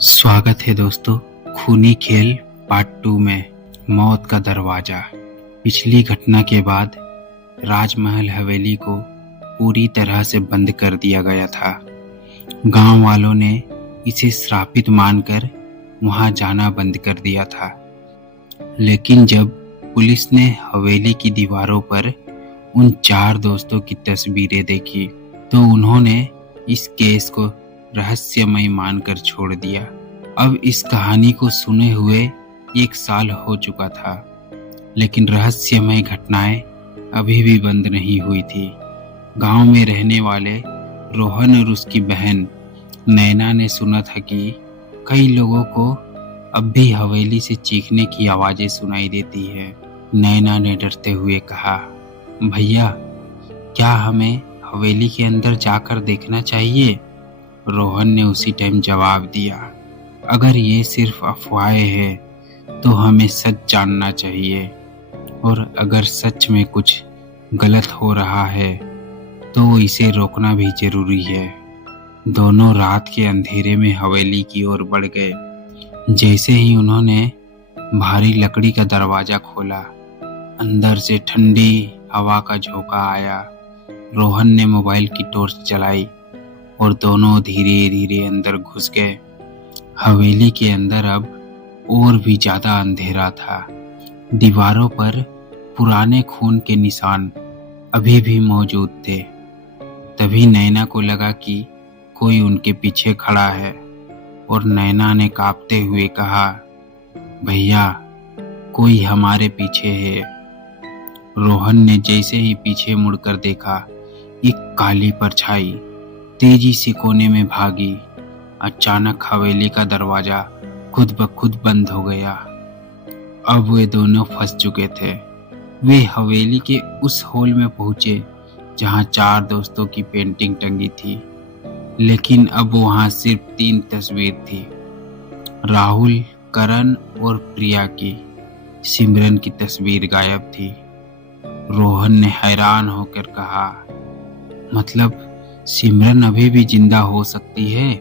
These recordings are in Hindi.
स्वागत है दोस्तों खूनी खेल पार्ट 2 में मौत का दरवाजा। पिछली घटना के बाद राजमहल हवेली को पूरी तरह से बंद कर दिया गया था। गांव वालों ने इसे श्रापित मानकर वहां जाना बंद कर दिया था। लेकिन जब पुलिस ने हवेली की दीवारों पर उन 4 दोस्तों की तस्वीरें देखी तो उन्होंने इस केस को रहस्यमय मानकर छोड़ दिया। अब इस कहानी को सुने हुए 1 साल हो चुका था, लेकिन रहस्यमय घटनाएं अभी भी बंद नहीं हुई थी। गांव में रहने वाले रोहन और उसकी बहन नैना ने सुना था कि कई लोगों को अब भी हवेली से चीखने की आवाजें सुनाई देती है। नैना ने डरते हुए कहा, भैया क्या हमें हवेली के अंदर जाकर देखना चाहिए? रोहन ने उसी टाइम जवाब दिया, अगर ये सिर्फ अफवाहें हैं तो हमें सच जानना चाहिए, और अगर सच में कुछ गलत हो रहा है तो इसे रोकना भी जरूरी है। दोनों रात के अंधेरे में हवेली की ओर बढ़ गए। जैसे ही उन्होंने भारी लकड़ी का दरवाजा खोला, अंदर से ठंडी हवा का झोंका आया। रोहन ने मोबाइल की टॉर्च जलाई और दोनों धीरे धीरे अंदर घुस गए। हवेली के अंदर अब और भी ज्यादा अंधेरा था। दीवारों पर पुराने खून के निशान अभी भी मौजूद थे। तभी नैना को लगा कि कोई उनके पीछे खड़ा है, और नैना ने कांपते हुए कहा, भैया कोई हमारे पीछे है। रोहन ने जैसे ही पीछे मुड़कर देखा, एक काली परछाई तेजी से कोने में भागी। अचानक हवेली का दरवाजा खुद ब खुद बंद हो गया। अब वे दोनों फंस चुके थे। वे हवेली के उस हॉल में पहुंचे जहां 4 दोस्तों की पेंटिंग टंगी थी, लेकिन अब वहां सिर्फ 3 तस्वीर थी, राहुल, करण और प्रिया की। सिमरन की तस्वीर गायब थी। रोहन ने हैरान होकर कहा, मतलब सिमरन अभी भी जिंदा हो सकती है?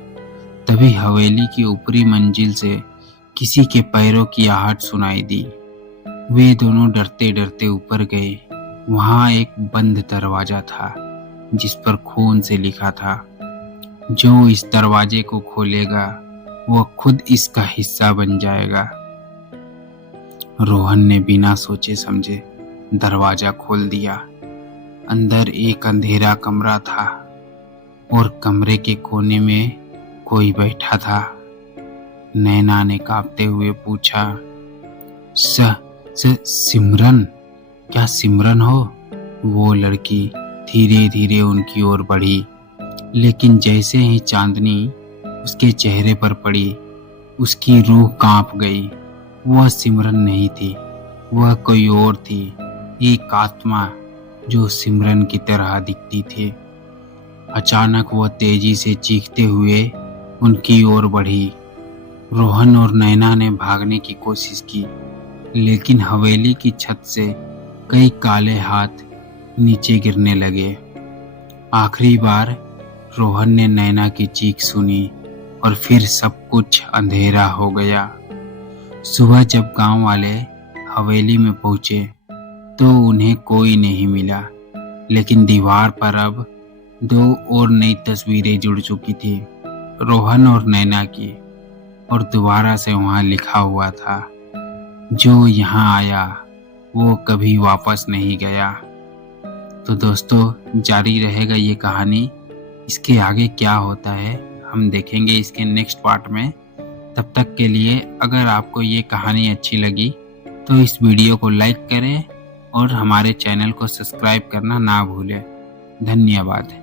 तभी हवेली की ऊपरी मंजिल से किसी के पैरों की आहट सुनाई दी। वे दोनों डरते डरते ऊपर गए। वहां एक बंद दरवाजा था जिस पर खून से लिखा था, जो इस दरवाजे को खोलेगा वह खुद इसका हिस्सा बन जाएगा। रोहन ने बिना सोचे समझे दरवाजा खोल दिया। अंदर एक अंधेरा कमरा था और कमरे के कोने में कोई बैठा था। नैना ने कांपते हुए पूछा, सिमरन, क्या सिमरन हो? वो लड़की धीरे धीरे उनकी ओर बढ़ी, लेकिन जैसे ही चांदनी उसके चेहरे पर पड़ी, उसकी रूह कांप गई। वह सिमरन नहीं थी, वह कोई और थी, एक आत्मा जो सिमरन की तरह दिखती थी। अचानक वह तेजी से चीखते हुए उनकी ओर बढ़ी। रोहन और नैना ने भागने की कोशिश की, लेकिन हवेली की छत से कई काले हाथ नीचे गिरने लगे। आखिरी बार रोहन ने नैना की चीख सुनी और फिर सब कुछ अंधेरा हो गया। सुबह जब गांव वाले हवेली में पहुंचे तो उन्हें कोई नहीं मिला, लेकिन दीवार पर अब 2 और नई तस्वीरें जुड़ चुकी थी, रोहन और नैना की, और दोबारा से वहां लिखा हुआ था, जो यहाँ आया वो कभी वापस नहीं गया। तो दोस्तों जारी रहेगा ये कहानी। इसके आगे क्या होता है हम देखेंगे इसके नेक्स्ट पार्ट में। तब तक के लिए अगर आपको ये कहानी अच्छी लगी तो इस वीडियो को लाइक करें और हमारे चैनल को सब्सक्राइब करना ना भूलें। धन्यवाद।